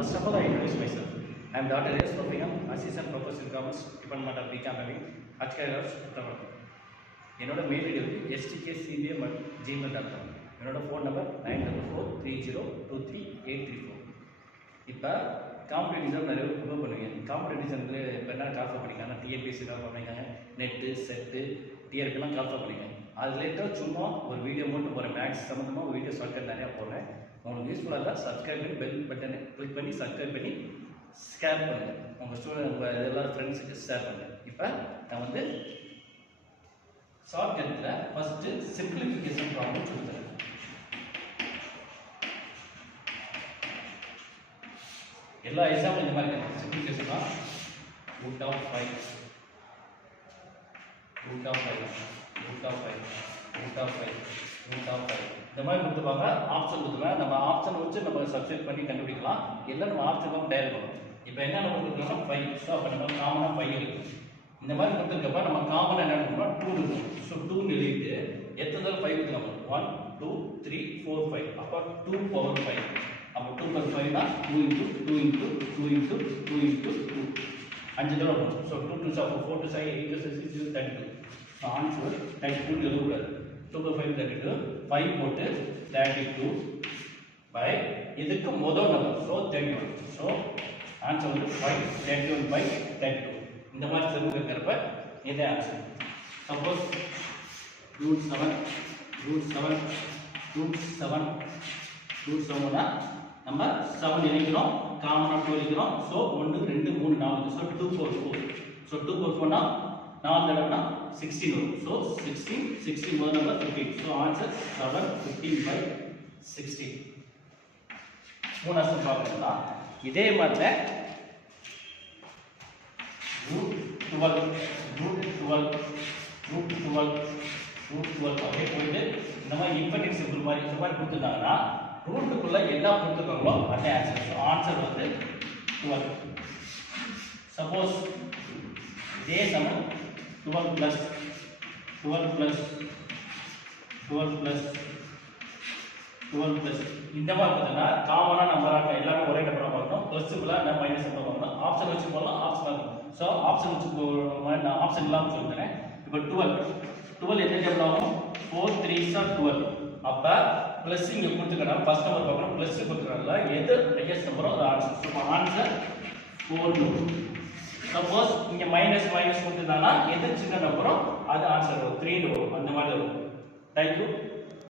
First of all, I introduce myself. I am Dr. S. Propinam, Assistant Professor in Commerce, Department of BCom, HKLS, Uttar. என்னோட mail ID வந்து stkcba@gmail.com. என்னோட phone number 9443023834. இப்போ competitive நிறைய prepare பண்ணுவீங்க. காம்படிட்டிவ்ல இப்போ என்ன call for பண்ணிக்காங்க, TNPSC call for பண்ணிக்காங்க, நெட்டு செட்டு டிஆர்பிலாம் கால்ஃபர் பண்ணிக்காங்க. அது ரிலேட்டடாக சும்மா ஒரு வீடியோ மட்டும் போகிறேன். மேக்ஸ் சம்மந்தமாக ஒரு வீடியோ ஷார்ட்கட் நிறையா போடுறேன். உங்களுக்கு யூஸ்ஃபுல்லாக இருந்தால் சப்ஸ்கிரைப் பண்ணி பெல் பட்டனை கிளிக் பண்ணி சப்ஸ்கிரைப் பண்ணி ஷேர் பண்ணுங்கள். உங்கள் ஸ்டூடெண்ட் உங்கள் எல்லாரும் ஃப்ரெண்ட்ஸுக்கு ஷேர் பண்ணுங்கள். இப்போ நான் வந்து ஷார்ட்கட்டில் ஃபஸ்ட்டு சிம்பிளிஃபிகேஷன் ப்ராப்ளம் சொல்லுறேன். எல்லா எக்ஸாம்பிள் இந்த மாதிரி சிம்பிளிஃபிகேஷன் தான். Root of 5 root of 5 root of 5 root of 5 root of 5 இந்த மாதிரி கொடுத்துருப்பாங்க. ஆப்ஷன் கொடுத்துருவாங்க. நம்ம ஆப்ஷன் வச்சு நம்ம சப்ஸ்டிட்யூட் பண்ணி கண்டுபிடிக்கலாம். எல்லாம் நம்ம ஆப்ஷன் தான் டயல் பண்ணணும். இப்போ என்ன நம்ம கொடுத்துருக்கோம்னா 5. ஸோ அப்போ நம்ம காமனாக 5 இருக்குது. இந்த மாதிரி கொடுத்துருக்கப்ப நம்ம காமனாக என்ன எடுக்கணும்னா 2 இருக்கும். ஸோ 2 எழுதிட்டு எத்தனை தடவை 5 எடுத்துக்கலாம்? 1 2 3 4 5. அப்போ 2 power 5. அப்போ 2 power 5 தான் 2 into 2 into 2 into 2 into 2 5 தடவை வரும். ஸோ 2 2 4 2 5 8 6 32. ஸோ ஆன்சர் 32 எழுதக்கூடாது. 2 power 5 32. 5 போட்டு 32 by இதுக்கு முதல் நம்பர். ஸோ 31. ஸோ ஆன்சர் வந்து 5 31 by 32. இந்த மாதிரி செம்பு இருக்கிறப்ப இதே ஆன்சர். சப்போஸ் ரூட் 7 நம்ம 7 இணைக்கிறோம், காமனாக 2 இணைக்கிறோம். ஸோ 1 2 3 4. ஸோ 2 4 4. ஸோ 2 4 4னா 4 தடவைனா 16 வரும். ஸோ 16 முதல் நம்பர் 15. So answer 7 15 by 16. மூணாவது பார்க்கலாம். இதே மாதிரி root 12 அப்படியே போயிட்டு இந்த மாதிரி இன்ஃபினிட் சிம்பிள் மாதிரி இந்த மாதிரி கொடுத்துருந்தாங்கன்னா ரூட்டுக்குள்ள என்ன கொடுத்துருக்காங்களோ அந்த ஆன்சர். ஸோ ஆன்சர் வந்து 12. சப்போஸ் இதே சமம் 12 + இந்த மாதிரி பார்த்தீங்கன்னா காமனாக நம்பராக எல்லாமே ஒரே நம்பராக பார்க்கணும். ப்ளஸ்ஸுக்குள்ள என்ன மைனஸ் நம்பர் பார்க்கணும். ஆப்ஷன் வச்சு போடலாம், ஆப்ஷன் இருக்கும். ஸோ ஆப்ஷன் வச்சு நான் ஆப்ஷன் இல்லாமல் சொல்லித்தரேன். இப்போ 12 எத்தனை டேபிள் ஆகும்? 4 3s are 12. அப்போ ப்ளஸ் இங்கே கொடுத்துக்கிறேன். ஃபர்ஸ்ட் நம்பர் பார்க்கணும், ப்ளஸ் கொடுத்துக்கிறதுல எது ஹையஸ்ட் நம்பரோ அது ஆன்சர். So answer 4. சப்போஸ் இங்கே மைனஸ் கொடுத்துருந்தாங்கன்னா எது சின்ன நம்பரோ அது ஆன்சர் வரும். 3 வரும். அந்த மாதிரி வரும். தேங்க்யூ.